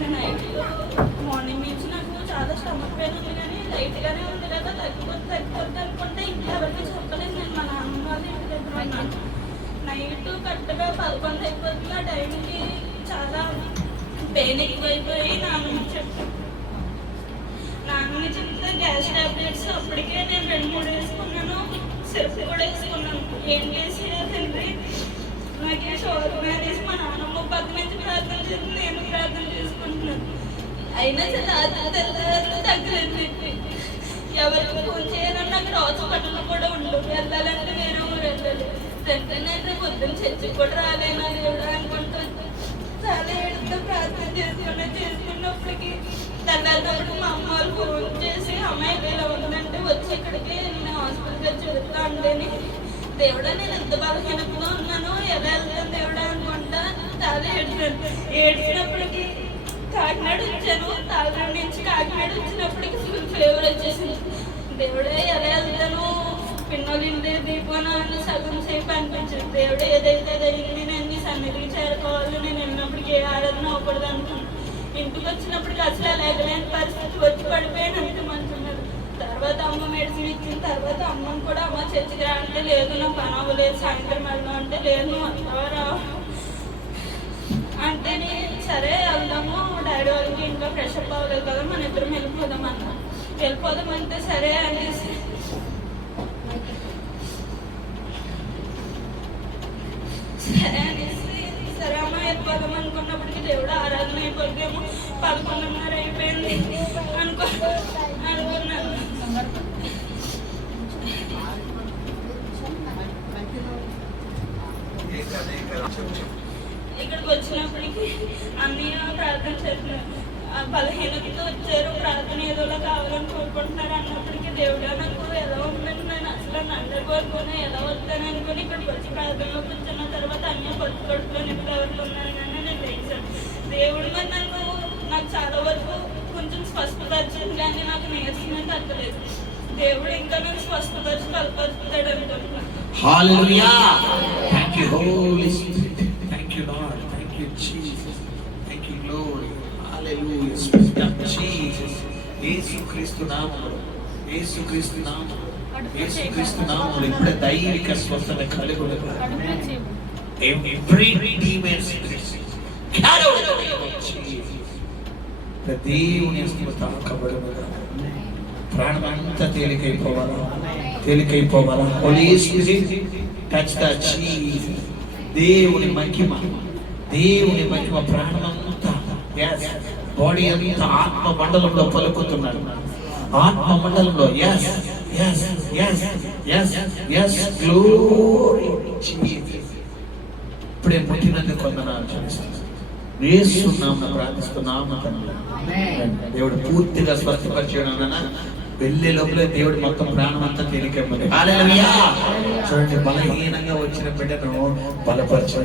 నేను night morning నుంచి నాకు చాలా స్టమక్ పెయిన్ ఉంది, కానీ లైట్గానే ఉంది కదా, తగ్గిపోద్ది అనుకుంటే ఇంకెవరికి చెప్పలేదు. నేను మా నాన్న వాళ్ళ ఇంటి దగ్గర ఉన్నాను. నైట్ కరెక్ట్గా 11 అయిపోతుంది. ఆ టైంకి చాలా పెయిన్ ఎక్కువైపోయి నాన్నని చెప్తే గ్యాస్ టాబ్లెట్స్ అప్పటికే నేను 2-3 వేసుకున్నాను, సిరప్ కూడా వేసుకున్నాను. ఏం చేసి తండ్రి నాకు షోర్ మ్యారేజ్ మా నాన్నమ్మ పక్క నుంచి ప్రార్థన చేసి నేను ప్రార్థన చేసుకుంటున్నాను. అయినా తెల్లారు తగ్గలేదు. ఎవరికి ఫోన్ చేయాలని నాకు హాస్పిటల్ కూడా ఉండవు, వెళ్ళాలంటే వేరే ఊరు వెళ్ళాలి. వెంటనే పొద్దున్న చర్చికి కూడా రాలేనా దేవుడు అనుకుంటూ చాలా ఏడుతో ప్రార్థన చేసుకున్నప్పటికీ తెల్లారినప్పుడు మా అమ్మ వాళ్ళు ఫోన్ చేసి అమ్మాయి ఇలా ఉందంటే వచ్చి ఇక్కడికి నేను హాస్పిటల్గా చూస్తా అంటేనే దేవుడా నేను ఎంత బలహీనంగా ఉన్నాను, ఎలా వెళ్తాను దేవుడా అనుకుంటా చాలా ఏడ్చినప్పటికీ కాకినాడ వచ్చాను. తాళం నుంచి కాకినాడ వచ్చినప్పటికీ ఫుల్ ఫేవర్ వచ్చేసింది. దేవుడే ఎలా వెళ్తాను, పిన్నోళ్ళు ఇంటి దీపం సగం సేపు అనిపించింది. దేవుడు ఏదైతే జరిగింది నేను నీ సన్నిధికి చేరుకోవాలి, నేను వెళ్ళినప్పటికీ ఏ ఆరాధన అవ్వకూడదు అనుకున్నాను. ఇంటికి వచ్చినప్పటికి అసలు లేకలేని పరిస్థితి వచ్చి పడిపోయాను అంతే మంచున్నారు. తర్వాత అమ్మ మెడిసిన్ ఇచ్చిన తర్వాత అమ్మని కూడా అమ్మ చర్చికి రా అంటే లేదు నాకు పని అవ్వలేదు, సాయంత్రం వెళ్దాం అంటే లేదు అంతవరా అంటే సరే వెళ్దాము, డాడీ వాళ్ళకి ఇంకా ఫ్రెష్ అప్ అవ్వలేదు కదా, మన ఇద్దరం వెళ్ళిపోదామంటే సరే అనేసి సరే అమ్మ వెళ్ళిపోదాం అనుకున్నప్పటికీ దేవుడు ఆరాధన అయిపోతేమో 11:30 అయిపోయింది అనుకున్నాను. ఇక్కడికి వచ్చినప్పటికీ అన్నయ్య ప్రార్థన చేస్తున్నారు, బలహీనతతో వచ్చారు, ప్రార్థన ఏదోలా కావాలని కోరుకుంటున్నారు అన్నప్పటికీ దేవుడా నాకు ఎలా ఉందని నేను అసలు అందరి కోరుకొని ఎలా వస్తాను అనుకుని ఇక్కడికి వచ్చి ప్రార్థనలో కూర్చున్న తర్వాత అన్నీ కొట్టులో నిప్పు ఎవరికి ఉన్నాను కానీ నేను వేసాను. దేవుడు మరి నాకు చాలా వరకు కొంచెం స్వస్థపరిచింది, కానీ నాకు నీరసమే తగ్గలేదు. దేవుడు ఇంకా నన్ను స్వస్థపరిచి బలపరుస్తాడు అనుకుంటున్నాను. Hallelujah. Thank you holy spirit, thank you lord, thank you Jesus, thank you glory. Hallelujah. Spirit of Jesus, యేసుక్రీస్తు నామములో, యేసుక్రీస్తు నామములో, యేసుక్రీస్తు నామములో ఇప్పుడు దైవిక స్వస్థత కలుగును. Every demon spirit get out of the name of Jesus. దేవుని స్తుతి తాకబడునుగా. ప్రాణమంతా తేలికైపోవాలా. Holy spirit touch the Jesus. దేవుని మహిమ ప్రాణమంతా బాడీ అంతా ఆత్మ మండలంలో పలుకుతున్నాడు. ఆత్మ మండలంలో గ్లోరీ జీసస్. ఇప్పుడే పుట్టినందుకు వందనాలు చెల్లిస్తున్నాను. యేసు నామమున ప్రార్థిస్తున్నాము తండ్రి. దేవుడు పూర్తిగా స్వస్థపరిచాడు. వెళ్ళే లోపల దేవుడు మొత్తం ప్రాణం అంతా తేలికైపోయింది. హల్లెలూయా. చూడండి, బలహీనంగా వచ్చిన బిడ్డను బలపరచు.